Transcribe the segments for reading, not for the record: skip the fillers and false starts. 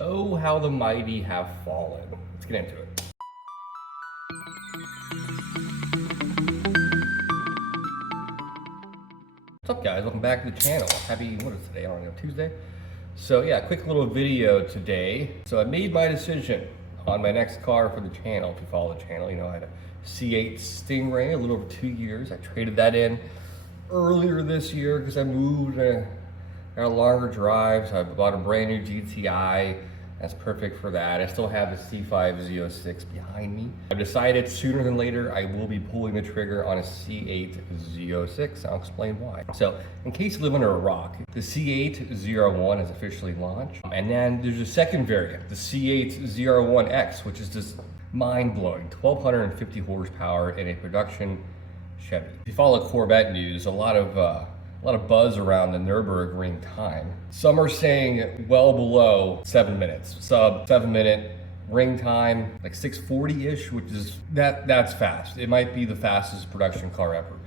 Oh, how the mighty have fallen. Let's get into it. What's up, guys? Welcome back to the channel. Happy, what is today? I don't know, Tuesday? So yeah, quick little video today. So I made my decision on my next car for the channel. If you follow the channel, you know I had a C8 Stingray a little over 2 years. I traded that in earlier this year because I moved and I got a longer drive. So I bought a brand new GTI. That's perfect for that. I still have the C5 Z06 behind me. I've decided sooner than later I will be pulling the trigger on a C8 Z06. I'll explain why. So, in case you live under a rock, the C8 ZR1 has officially launched. And then there's a second variant, the C8 ZR1X, which is just mind-blowing. 1,250 horsepower in a production Chevy. If you follow Corvette news, a lot of buzz around the Nürburgring time. Some are saying well below 7 minutes. Sub 7 minute ring time, like 640-ish, which is, that's fast. It might be the fastest production car ever.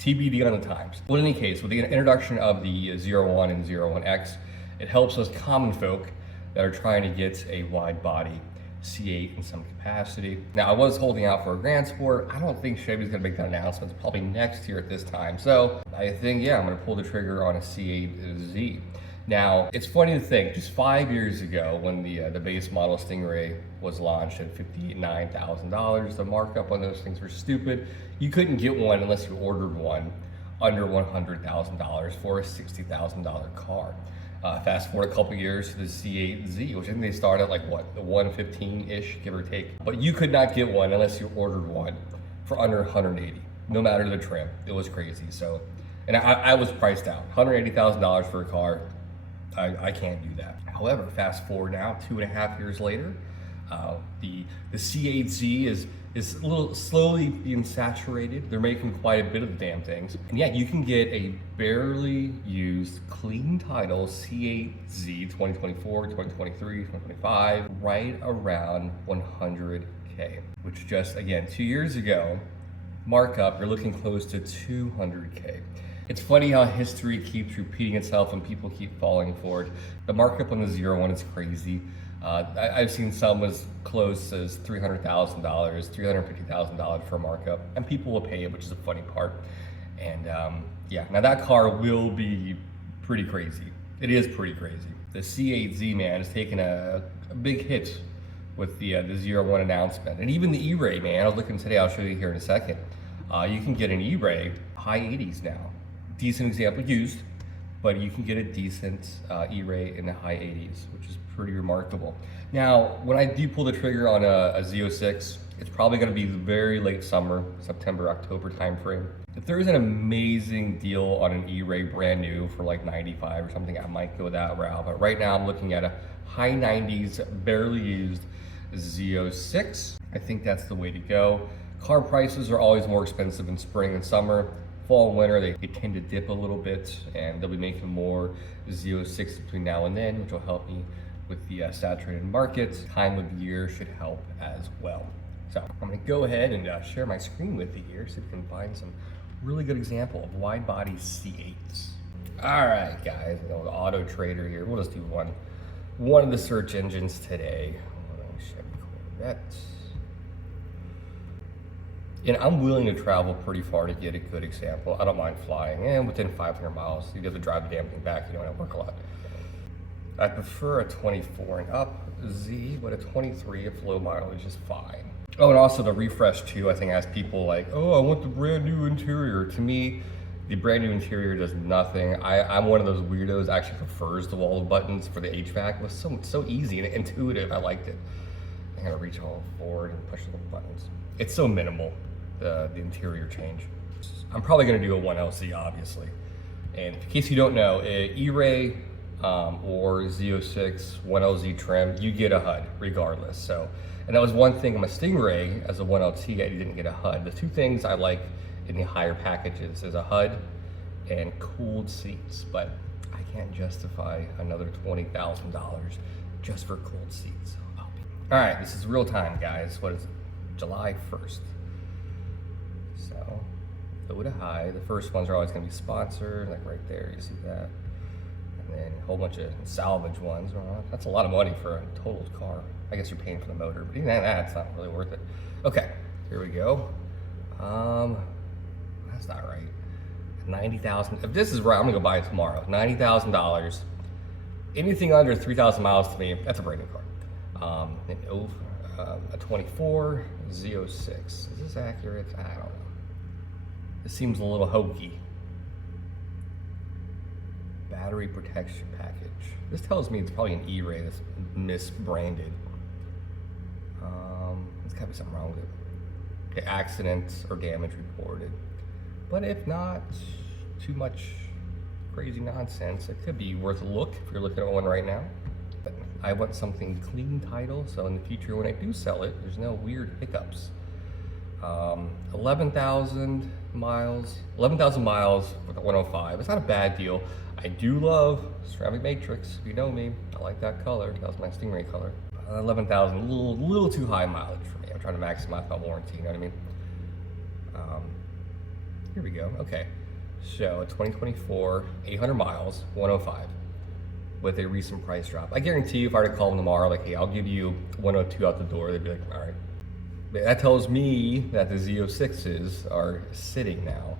TBD on the times. But in any case, with the introduction of the ZR1 and ZR1X, it helps us common folk that are trying to get a wide body C8 in some capacity. Now, I was holding out for a Grand Sport. I don't think Chevy's gonna make that announcement. It's probably next year at this time. So I think, yeah, I'm gonna pull the trigger on a C8Z. Now, it's funny to think, just 5 years ago when the base model Stingray was launched at $59,000, the markup on those things were stupid. You couldn't get one unless you ordered one under $100,000 for a $60,000 car. Fast forward a couple years to the C8Z, which I think they started at like what, the 115-ish, give or take. But you could not get one unless you ordered one for under 180, no matter the trim. It was crazy. So, and I was priced out, $180,000 for a car. I can't do that. However, fast forward now, 2.5 years later, the C8Z is a little slowly being saturated. They're making quite a bit of the damn things. And yeah, you can get a barely used, clean title C8Z 2024, 2023, 2025, right around 100K, which just, again, 2 years ago, markup, you're looking close to 200K. It's funny how history keeps repeating itself and people keep falling for it. The markup on the ZR1 is crazy. I've seen some as close as $300,000, $350,000 for a markup, and people will pay it, which is the funny part. And yeah, now that car will be pretty crazy. It is pretty crazy. The C8Z, man, has taken a big hit with the ZR1 announcement. And even the E-Ray, man, I was looking today, I'll show you here in a second. You can get an E-Ray, high 80s now. Decent example, used, but you can get a decent E-Ray in the high 80s, which is pretty remarkable. Now, when I do pull the trigger on a Z06, it's probably gonna be very late summer, September, October timeframe. If there's an amazing deal on an E-Ray brand new for like 95 or something, I might go that route. But right now I'm looking at a high 90s, barely used Z06. I think that's the way to go. Car prices are always more expensive in spring and summer. Fall and winter, they tend to dip a little bit, and they'll be making more Z06 between now and then, which will help me with the saturated market. Time of year should help as well. So I'm gonna go ahead and share my screen with you here so you can find some really good example of wide body C8s. All right, guys, the Auto Trader here. We'll just do one of the search engines today. Chevy Corvette. And I'm willing to travel pretty far to get a good example. I don't mind flying, and within 500 miles, you have to drive the damn thing back. You don't have to work a lot. I prefer a 24 and up Z, but a 23 if low mileage is fine. Oh, and also the refresh too, I think has people like, oh, I want the brand new interior. To me, the brand new interior does nothing. I'm one of those weirdos that actually prefers the wall buttons for the HVAC. It was so easy and intuitive. I liked it. I'm gonna reach all forward and push the buttons. It's so minimal. The interior change. I'm probably going to do a 1LZ, obviously. And in case you don't know, E-Ray or Z06 1LZ trim, you get a HUD regardless. So, and that was one thing on my Stingray as a 1LT, I didn't get a HUD. The two things I like in the higher packages is a HUD and cooled seats, but I can't justify another $20,000 just for cooled seats. All right, this is real time, guys. What is it? July 1st. So, low to high. The first ones are always going to be sponsored, like right there, you see that. And then a whole bunch of salvage ones. That's a lot of money for a totaled car. I guess you're paying for the motor, but even that's not really worth it. Okay, here we go. That's not right. 90,000. If this is right, I'm gonna go buy it tomorrow. $90,000. Anything under 3,000 miles to me, that's a brand new car. A 24 Z06. Is this accurate? I don't know. This seems a little hokey. Battery protection package. This tells me it's probably an E-Ray that's misbranded. There's gotta be something wrong with it. Okay, accidents or damage reported. But if not, too much crazy nonsense, it could be worth a look if you're looking at one right now. But I want something clean title, so in the future when I do sell it, there's no weird hiccups. 11,000 miles with a 105. It's not a bad deal. I do love ceramic matrix. If you know me, I like that color. That was my Stingray color. 11,000, a little too high mileage for me. I'm trying to maximize my warranty, you know what I mean? Here we go, okay. So 2024, 800 miles, 105 with a recent price drop. I guarantee you if I were to call them tomorrow, like, hey, I'll give you 102 out the door, they'd be like, all right. But that tells me that the Z06's are sitting now.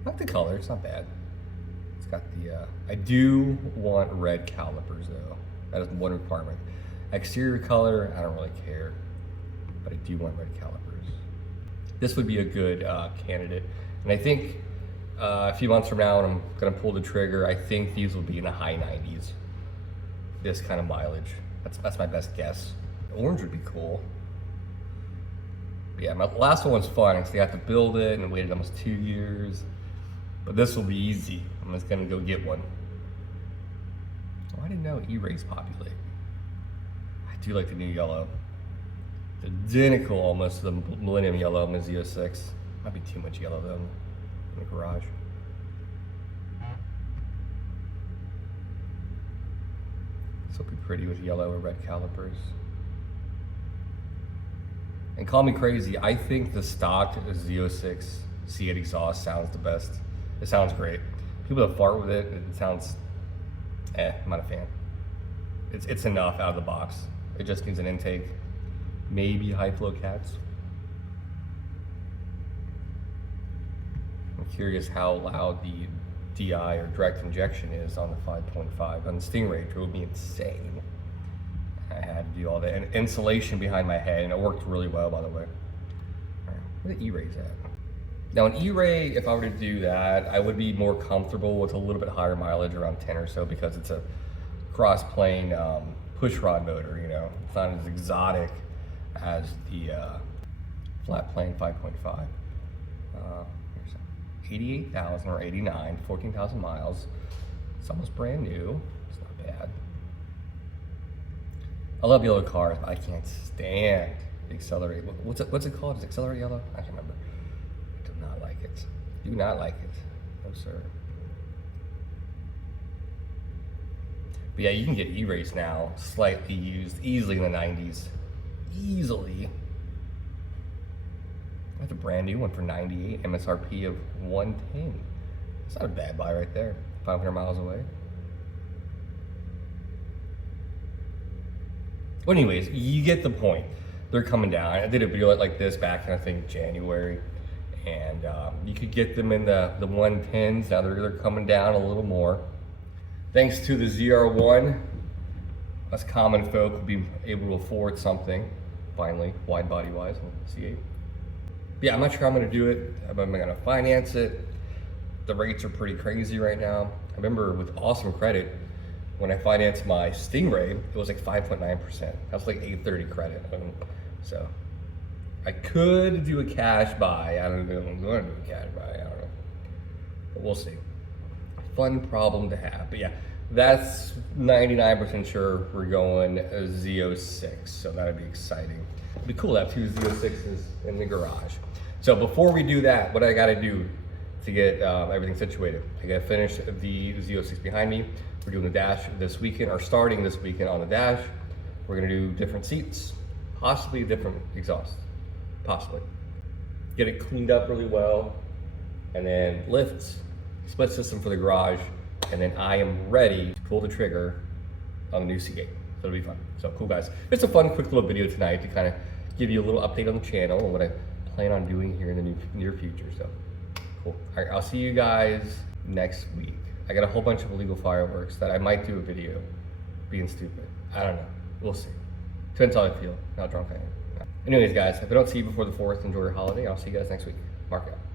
I like the color, it's not bad. It's got the, I do want red calipers though. That is one requirement. Exterior color, I don't really care, but I do want red calipers. This would be a good candidate. And I think a few months from now when I'm gonna pull the trigger, I think these will be in the high 90s. This kind of mileage. That's my best guess. Orange would be cool. But yeah, my last one's fun because they have to build it and waited almost 2 years. But this will be easy. I'm just gonna go get one. Oh, I didn't know E-Rays populate. I do like the new yellow. It's identical almost to the Millennium Yellow in the Z06. Might be too much yellow though in the garage. This will be pretty with yellow or red calipers. And call me crazy, I think the stock Z06 C8 exhaust sounds the best. It sounds great. People that fart with it, it sounds, I'm not a fan. It's enough out of the box. It just needs an intake. Maybe high flow cats. I'm curious how loud the DI or direct injection is on the 5.5. On the Stingray, it drove me insane. I had to do all the insulation behind my head, and it worked really well, by the way. All right, where the E-Rays at? Now an E-Ray, if I were to do that, I would be more comfortable with a little bit higher mileage, around 10 or so, because it's a cross-plane push rod motor, you know. It's not as exotic as the flat plane 5.5. 88,000 or 89, 14,000 miles. It's almost brand new. It's not bad. I love yellow cars, but I can't stand the Accelerate. What's it called? Is it Accelerate Yellow? I can't remember. I do not like it. Do not like it. No, sir. But yeah, you can get E-Rays now, slightly used, easily in the 90s. Easily. That's a brand new one for 98, MSRP of 110. It's not a bad buy right there. 500 miles away. Well, anyways, you get the point. They're coming down. I did a video like this back in, I think, January. And you could get them in the 110s. Now they're coming down a little more. Thanks to the ZR1, us common folk will be able to afford something, finally, wide body wise, on C8. Yeah, I'm not sure how I'm gonna do it. I'm gonna finance it. The rates are pretty crazy right now. I remember with awesome credit, when I financed my Stingray, it was like 5.9%. That's like 830 credit. So I could do a cash buy. I don't know if I'm going to do a cash buy. I don't know. But we'll see. Fun problem to have. But yeah, that's 99% sure we're going a Z06. So that'd be exciting. It'd be cool to have two Z06s in the garage. So before we do that, what I got to do to get everything situated? I got to finish the Z06 behind me. We're doing the dash this weekend, or starting this weekend on the dash. We're gonna do different seats, possibly different exhaust, possibly. Get it cleaned up really well, and then lifts, split system for the garage, and then I am ready to pull the trigger on the new C8. So it'll be fun. So cool, guys. It's a fun, quick little video tonight to kind of give you a little update on the channel and what I plan on doing here in the near future. So cool. All right, I'll see you guys next week. I got a whole bunch of illegal fireworks that I might do a video being stupid. I don't know. We'll see. Depends how I feel, how drunk I am. Anyways, guys, if I don't see you before the 4th, enjoy your holiday. I'll see you guys next week. Mark out.